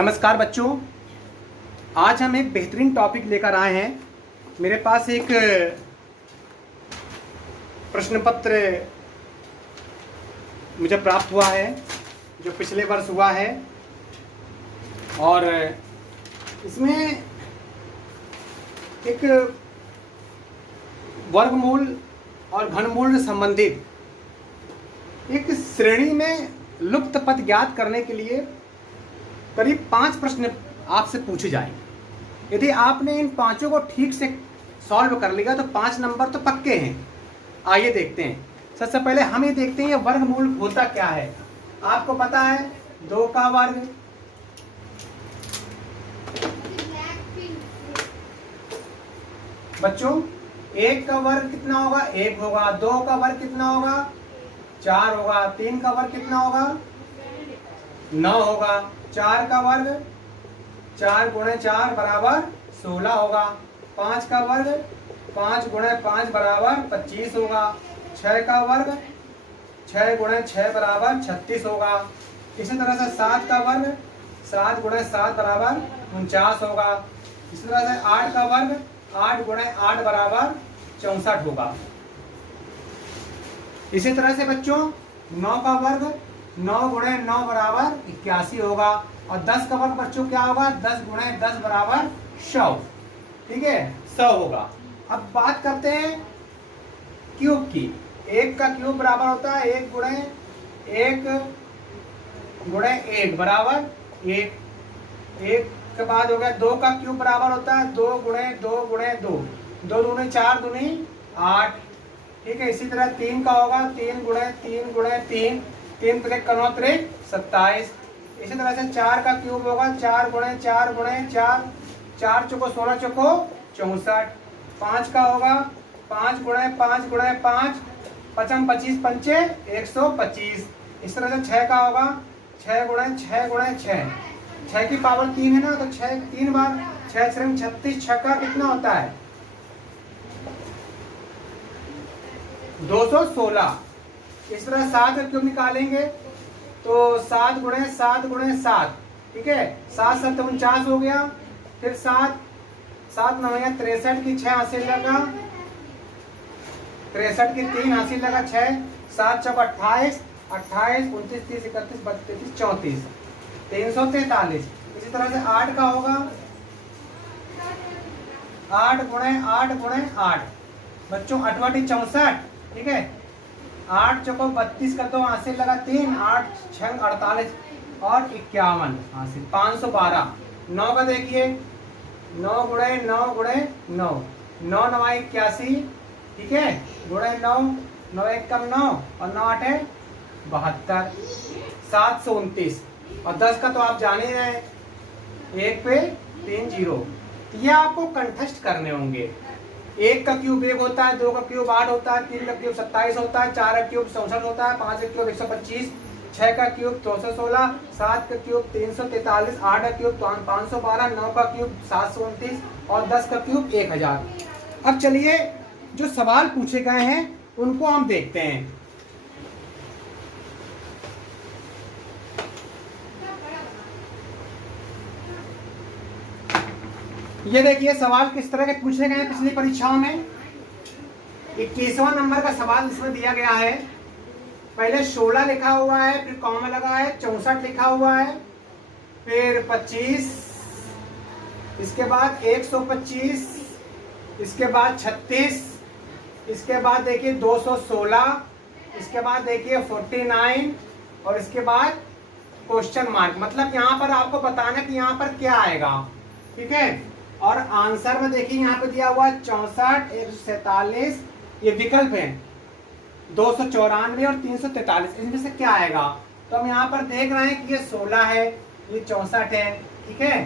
नमस्कार बच्चों, आज हम एक बेहतरीन टॉपिक लेकर आए हैं। मेरे पास एक प्रश्न पत्र मुझे प्राप्त हुआ है जो पिछले वर्ष हुआ है और इसमें एक वर्गमूल और घनमूल से संबंधित एक श्रेणी में लुप्त पद ज्ञात करने के लिए करीब 5 प्रश्न आपसे पूछे जाएंगे। यदि आपने इन पांचों को ठीक से सॉल्व कर लिया तो 5 नंबर तो पक्के हैं। आइए देखते हैं। सबसे पहले हम ये देखते हैं ये वर्गमूल होता क्या है। आपको पता है 2 का वर्ग, बच्चों 1 का वर्ग कितना होगा, 1 होगा। 2 का वर्ग कितना होगा, 4 होगा। 3 का वर्ग कितना होगा, 9 होगा। 4 का वर्ग 4 गुणे 4 बराबर 16 होगा। 5 का वर्ग 5 गुणे 5 बराबर 25 होगा। 6 का वर्ग 6 गुणे 6 बराबर 36 होगा। इसी तरह से 7 का वर्ग 7 गुणे 7 बराबर 49 होगा। इसी तरह से 8 का वर्ग 8 गुणे 8 बराबर 64 होगा। इसी तरह से बच्चों 9 का वर्ग 9 गुणे 9 बराबर 81 होगा। और 10 का वर्ग बच्चों क्या होगा, 10 गुणे 10 बराबर 100। ठीक है, 100 होगा। अब बात करते हैं क्यूब की। 1 का क्यूब बराबर होता है 1 गुणे 1 बराबर 1। 1 के बाद हो गया 2 का क्यूब बराबर होता है 2 गुणे 2 गुणे 2। 2 दूनी 4 दूनी 8। ठीक है, इसी तरह 3 का होगा 3 गुणे 3 गुणे 3। 3 त्रिक 27। इसी तरह से 4 का क्यूब होगा 4 गुणे 4 गुणे 4। 4 चौको 16 चौको 64। 5 का होगा 5 गुणे 5 गुणे 5। 5 25 पंचे 125। इस तरह से 6 का होगा 6 गुणे 6 गुणे 6। 6 की पावर 3 है ना, तो 6 3 बार 6 36। 6 का कितना होता है 216। इस तरह 7 का क्यूब निकालेंगे तो 7 गुणे 7 गुणे 7। ठीक है, 7 7 49 हो गया। फिर 7 7 9 63 की 6 हासिल लगा, 63 की 3 हासिल लगा 6। 7 चौक 28, 28 29 30 31 32 33 343। इसी तरह से 8 का होगा 8 गुणे 8 गुणे 8। बच्चों 8 8 64। ठीक है, 8 चौको 32 का 2 हासिल लगा 3। 8 6 48 और 51 हासिल 512। 9 का देखिए 9 गुणे 9 गुणे 9। 9 9 81। ठीक है, गुणे 9 9 1 कम 9 और 9 8 72 729। और 10 का तो आप जान ही रहे, 1 पे 3 0। ये आपको कंठस्थ करने होंगे। 1 का क्यूब 1 होता है, 2 का क्यूब 8 होता है, 3 का क्यूब 27 होता है, 4 का क्यूब 64 होता है, 5 का क्यूब 125, 6 का क्यूब 316, 7 का क्यूब 343, 8 का क्यूब 512, 9 का क्यूब 729 और 10 का क्यूब 1000। अब चलिए जो सवाल पूछे गए हैं उनको हम देखते हैं। ये देखिए सवाल किस तरह के पूछे गए हैं पिछली परीक्षाओं में। 21वां नंबर का सवाल इसमें दिया गया है। पहले 16 लिखा हुआ है, फिर कॉमा लगा है, 64 लिखा हुआ है, फिर 25, इसके बाद 125, इसके बाद 36, इसके बाद देखिए 216, इसके बाद देखिए 49 और इसके बाद क्वेश्चन मार्क। मतलब यहाँ पर आपको बताना कि यहाँ पर क्या आएगा। ठीक है, और आंसर में देखिए यहाँ पे दिया हुआ है 64, 147। ये विकल्प है 294 और 343। इनमें से क्या आएगा। तो हम यहाँ पर देख रहे हैं कि ये 16 है, ये 64 है। ठीक है,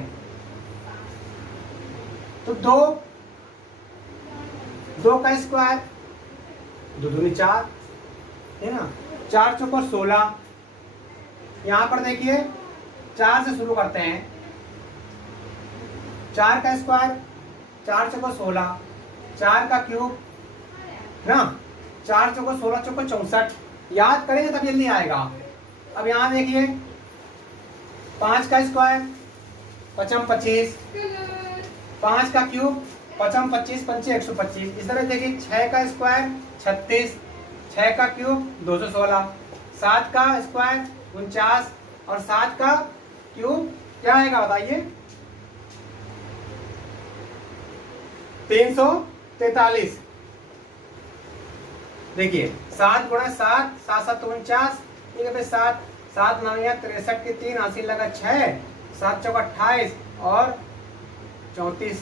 तो 2 का स्क्वायर 2 दूनी 4 है ना, 4 चौको 16। यहाँ पर देखिए 4 से शुरू करते हैं। 4 का स्क्वायर 4 चौको 16, 4 का क्यूब ना, 4 चौको 16 चौको 64। याद करेंगे तब जल्दी आएगा। अब यहाँ देखिए 5 का स्क्वायर पचम 25, 5 का क्यूब, पचम 25, पंचे 125। इस तरह देखिए 6 का स्क्वायर 36, 6 का क्यूब 216, 7 का स्क्वायर 49 और 7 का क्यूब क्या आएगा बताइए 343। देखिए 7 गुणा 7, 7 7 49, ठीक है भाई 7, 7 9 63 के 3, हासिल लगा 6, 7 चौका 28 और 34,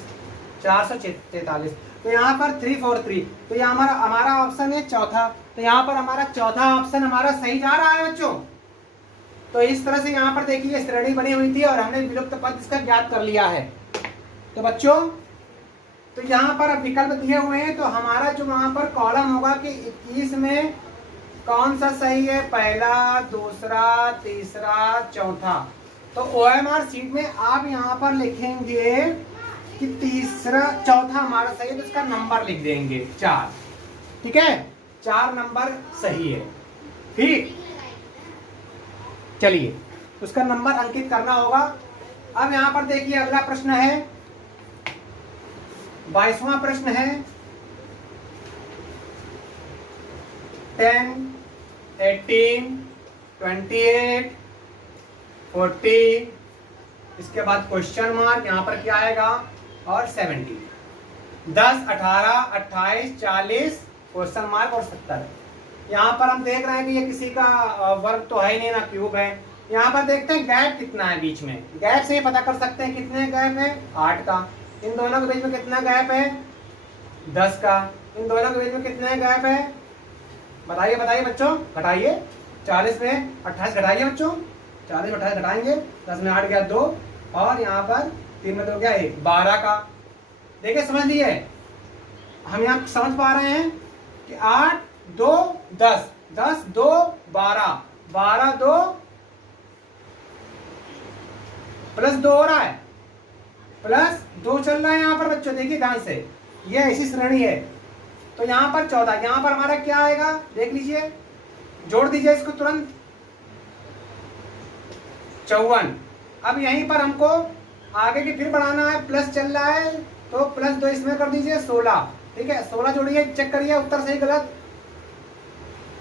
443। तो यहाँ पर 343, तो यहाँ हमारा ऑप्शन है चौथा। तो यहाँ पर हमारा चौथा ऑप्शन हमारा सही जा रहा है बच्चों। तो इस तरह से यहाँ पर देखिए श्रेणी बनी हुई थी और हमने विलुप्त पद इसका ज्ञात कर लिया है। तो बच्चों तो यहाँ पर विकल्प दिए हुए हैं, तो हमारा जो वहाँ पर कॉलम होगा कि 21 में कौन सा सही है, पहला, दूसरा, तीसरा, चौथा। तो OMR शीट में आप यहाँ पर लिखेंगे कि तीसरा चौथा हमारा सही है, तो इसका नंबर लिख देंगे 4, ठीक है, 4 नंबर सही है। ठीक, चलिए उसका नंबर अंकित करना होगा। अब यहाँ पर देखिए अगला प्रश्न है, 22वां प्रश्न है। 10, 18, 28, 40, इसके बाद क्वेश्चन मार्क, यहाँ पर क्या आएगा और 70, 10, 18, 28, 40 क्वेश्चन मार्क और 70। यहाँ पर हम देख रहे हैं कि ये किसी का वर्ग तो है ही नहीं ना, क्यूब है। यहाँ पर देखते हैं गैप कितना है बीच में, गैप से ही पता कर सकते हैं कितने गैप है, 8 का। इन दोनों के बीच में कितना गैप है, 10 का। इन दोनों के बीच में कितने गैप है, बताइए बताइए बच्चों, घटाइए। 40 में 28 घटाइए बच्चों, 40 में 28 घटाएंगे, 10 में 8 गया 2 और यहाँ पर 3 में 2 गया 1, 12 का। देखिए समझ लिए, हम यहाँ समझ पा रहे हैं कि 8 2 10, 10 2 12, 12 2 प्लस 2 हो रहा है, प्लस 2 चल रहा है यहाँ पर बच्चों, देखिए ध्यान से, ये ऐसी श्रेणी है। तो यहाँ पर 14, यहाँ पर हमारा क्या आएगा देख लीजिए, जोड़ दीजिए इसको तुरंत, 54। अब यहीं पर हमको आगे की फिर बढ़ाना है, प्लस चल रहा है तो प्लस 2 इसमें कर दीजिए, 16, ठीक है। 16 जोड़िए, चेक करिए उत्तर सही गलत,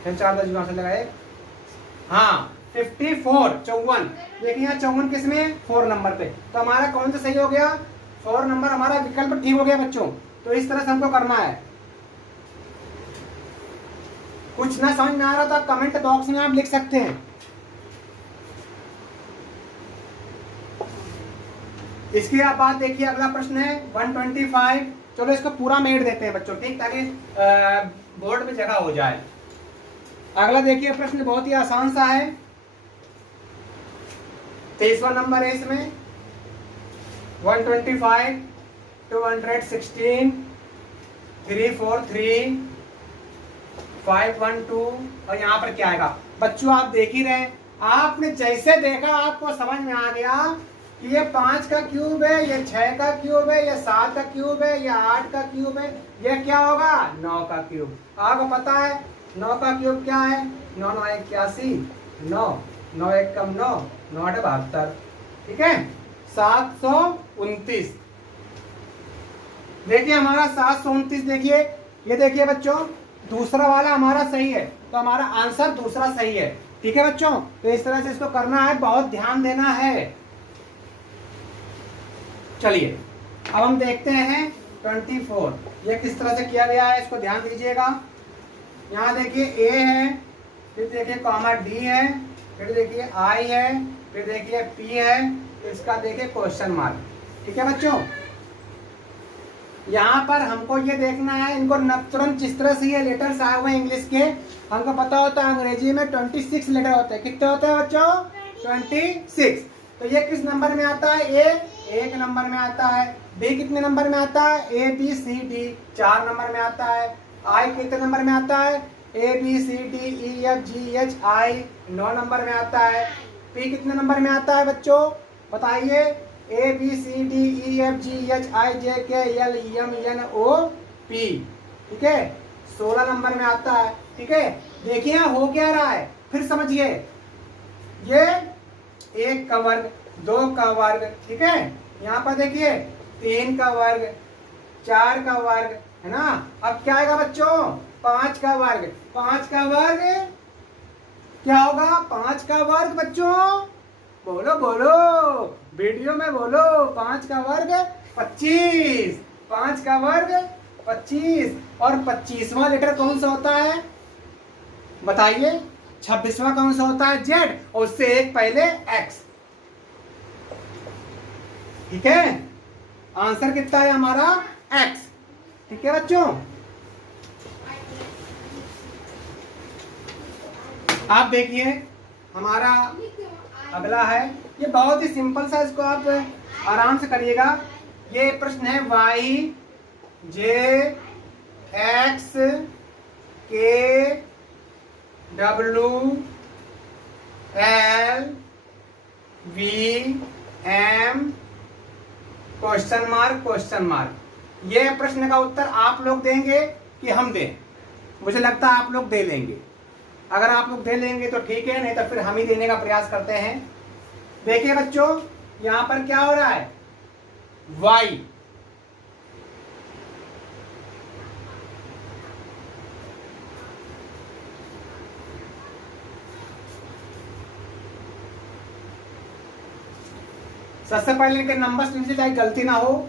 फिर 4 10 से लगाए, हाँ 54, 54। देखिए यहाँ 54 किस में, 4 नंबर पे। तो हमारा कौन सा सही हो गया, 4 नंबर हमारा विकल्प ठीक हो गया बच्चों। तो इस तरह से हमको करना है। कुछ ना समझ में आ रहा तो कमेंट बॉक्स में आप लिख सकते हैं। इसके बाद देखिए अगला प्रश्न है 125। चलो इसको पूरा मेट देते हैं बच्चों, ठीक, ताकि बोर्ड में जगह हो जाए। अगला देखिए प्रश्न बहुत ही आसान सा है, 23वां नंबर है इसमें। 125, 216, 343, 512 और यहाँ पर क्या आएगा बच्चों, आप देख ही रहे, आपने जैसे देखा आपको समझ में आ गया कि ये 5 का क्यूब है, ये 6 का क्यूब है, ये 7 का क्यूब है, ये 8 का क्यूब है, ये क्या होगा 9 का क्यूब। आपको पता है 9 का क्यूब क्या है, 9 9 81, 9 9 1 कम 9 9 8 72, ठीक है, 729। देखिए हमारा 729, देखिए ये देखिए बच्चों, दूसरा वाला हमारा सही है, तो हमारा आंसर दूसरा सही है, ठीक है बच्चों। तो इस तरह से इसको करना है, बहुत ध्यान देना है। चलिए अब हम देखते हैं 24, ये किस तरह से किया गया है, इसको ध्यान दीजिएगा। यहाँ देखिए ए है, फिर देखिए कॉमा डी है, फिर देखिए आई है, फिर देखिए पी है, इसका देखिए क्वेश्चन मार्क, ठीक है बच्चों। यहाँ पर हमको ये देखना है, इनको तुरंत जिस तरह से ये लेटर्स आए हुए हैं इंग्लिश के, हमको पता होता है अंग्रेजी में 26 लेटर होते हैं। कितने होते हैं बच्चों, 26। तो ये किस नंबर में आता है, ए 1 नंबर में आता है, बी कितने नंबर में आता है, ए बी सी डी 4 नंबर में आता है, आई कितने नंबर में आता है, A B C D E F G H I 9 नंबर में आता है, पी कितने नंबर में आता है बच्चों बताइए, A B C D E F G H I J K L M N O P, ठीक है, 16 नंबर में आता है, ठीक है। देखिए हो क्या रहा है, फिर समझिए, ये 1 का वर्ग 2 का वर्ग, ठीक है। यहाँ पर देखिए 3 का वर्ग, 4 का वर्ग, है ना। अब क्या आएगा बच्चों, 5 का वर्ग। 5 का वर्ग क्या होगा, 5 का वर्ग बच्चों, बोलो बोलो, वीडियो में बोलो। 5 का वर्ग 25, 5 का वर्ग 25। और 25वां लेटर कौन सा होता है बताइए, 26वां कौन सा होता है, जेड, और उससे एक पहले एक्स, ठीक है। आंसर कितना है हमारा, एक्स, ठीक है बच्चों। आप देखिए हमारा अगला है, ये बहुत ही सिंपल सा, इसको आप आराम से करिएगा। ये प्रश्न है Y J X K W L V M question mark. ये प्रश्न का उत्तर आप लोग देंगे कि हम दें, मुझे लगता है आप लोग दे लेंगे। अगर आप लोग दे लेंगे तो ठीक है, नहीं तो फिर हम ही देने का प्रयास करते हैं। देखिए बच्चों यहां पर क्या हो रहा है, y, सबसे पहले इनके नंबर्स लीजिए चाहे गलती ना हो।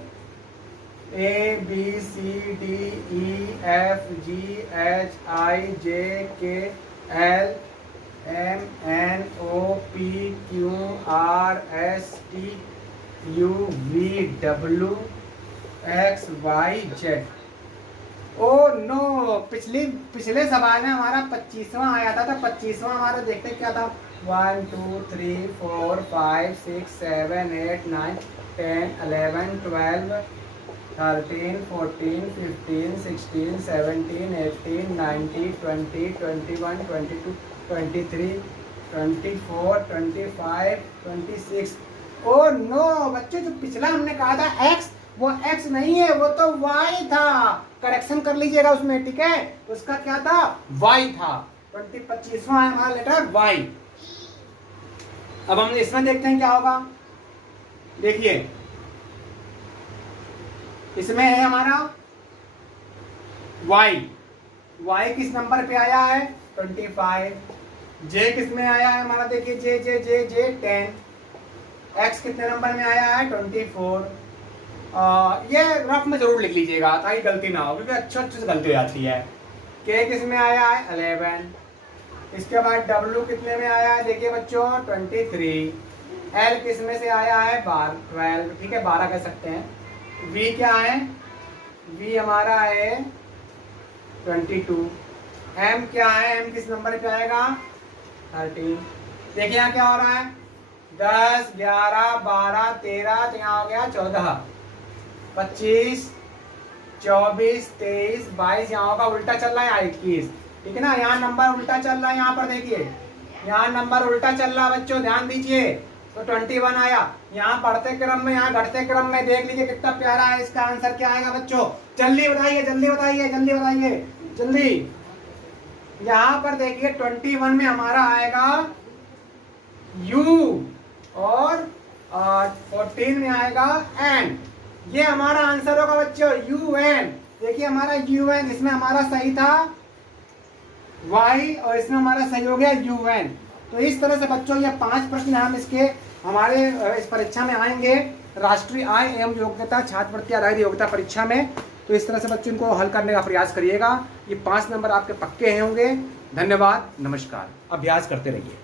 A B C D E F G H I J K L M N O P Q R S T U V W X Y Z। Oh no, पिछले सवाल में हमारा 25वां आया था, तो 25वां हमारा देखते क्या था, 1 2 3 4 5 6 7 8 9 10 11 12 13 14 15 16 17 18 19 20 21 22 23 24 25 26। ओ नो बच्चों, जो पिछला हमने कहा था x, वो x नहीं है, वो तो y था। करेक्शन कर लीजिएगा उसमें, ठीक है। उसका क्या था, y था। 25वां है हमारा लेटर y। अब हम इसमें देखते हैं क्या होगा। देखिए इसमें है हमारा y किस नंबर पे आया है, 25। j किस में आया है हमारा, देखिए j 10। x कितने नंबर में आया है, 24। ये रफ में जरूर लिख लीजिएगा ताकि गलती ना हो, क्योंकि अच्छे से गलती हो जाती है। k किस में आया है, 11। इसके बाद w कितने में आया है, देखिए बच्चों 23। l किस में से आया है, 12, ठीक है, 12 कह सकते हैं। v क्या है, v हमारा है 22। m क्या है, m किस नंबर पे आएगा, 13। देखिए यहाँ क्या हो रहा है, 10 11 12 13, तो यहाँ हो गया 14 25 24 23 22, यहाँ होगा उल्टा चल रहा है 21, ठीक है ना। यहाँ नंबर उल्टा चल रहा है, यहाँ पर देखिए यहाँ नंबर उल्टा चल रहा है बच्चों, ध्यान दीजिए। तो 21 आया, यहाँ बढ़ते क्रम में, यहाँ घटते क्रम में, देख लीजिए कितना प्यारा है। इसका आंसर क्या आएगा बच्चों, जल्दी बताइए जल्दी बताइए जल्दी बताइए जल्दी। यहाँ पर देखिए 21 में हमारा आएगा u, और 14 में आएगा n। ये हमारा आंसर होगा बच्चों un। देखिए हमारा un, इसमें हमारा सही था y, और इसमें हमारा सही हो गया un। तो इस तरह से बच्चों ये 5 प्रश्न हम इसके हमारे इस परीक्षा में आएंगे, राष्ट्रीय आय एवं योग्यता छात्रवृत्ति आधारित योग्यता परीक्षा में। तो इस तरह से बच्चों इनको हल करने का प्रयास करिएगा। ये 5 नंबर आपके पक्के होंगे। धन्यवाद, नमस्कार, अभ्यास करते रहिए।